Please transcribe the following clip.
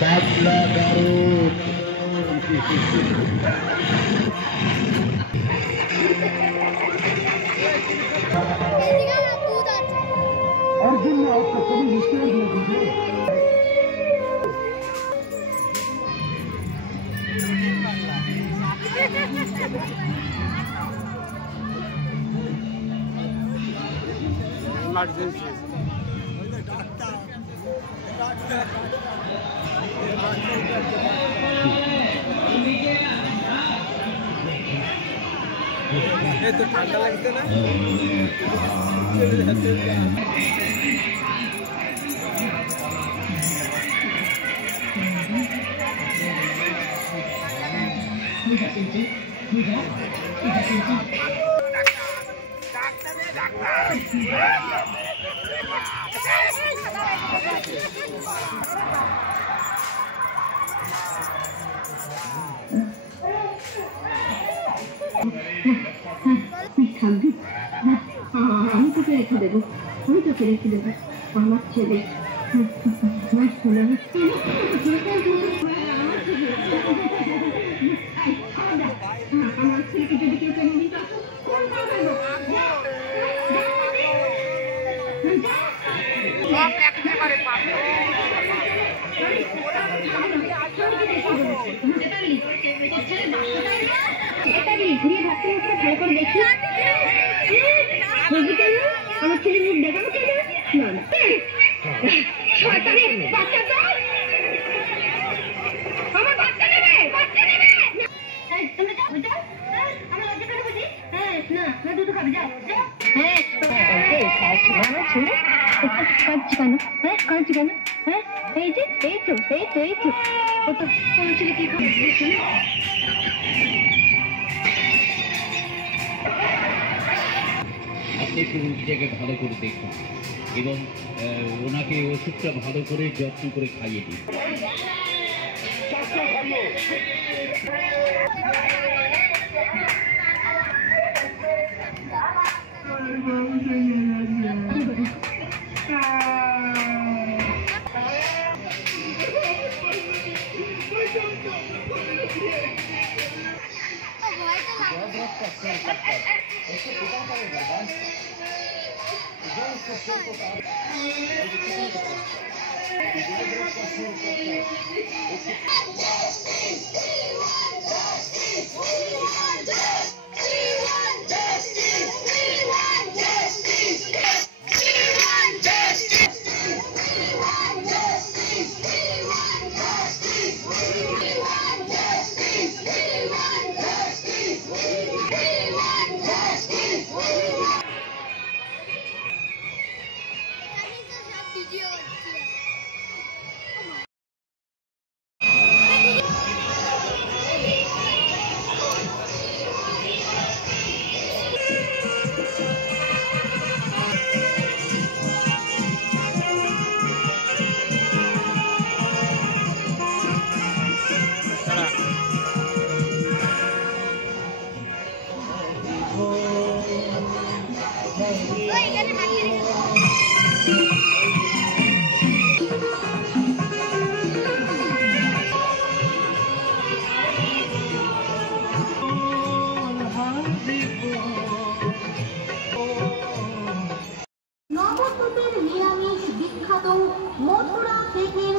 পাতলা গারুদ अर्जुन ने आपको कभी विश्वास नहीं दिया। तो ठंडा लगता ना আমি তোকে রেখে দেবো আমার ছেলে আমার ছেলেকে যদি কেউ কেন নিত ঘুরিয়ে ভাবতে ভালো করে দেখি আমার ছেলে মুখ দেখানো চাই না আমার বাচ্চা নেবে না দুধ খাবে যাও কাঁদছি কেন হ্যাঁ এই তো ছেলে কি খাবে আপনি একটু রোগীটাকে ভালো করে দেখুন এবং ওনাকে ওষুধটা ভালো করে যত্ন করে খাইয়ে দিন। নবদ্বীপের নিরামিষ বিখ্যাত মথুরা কেকের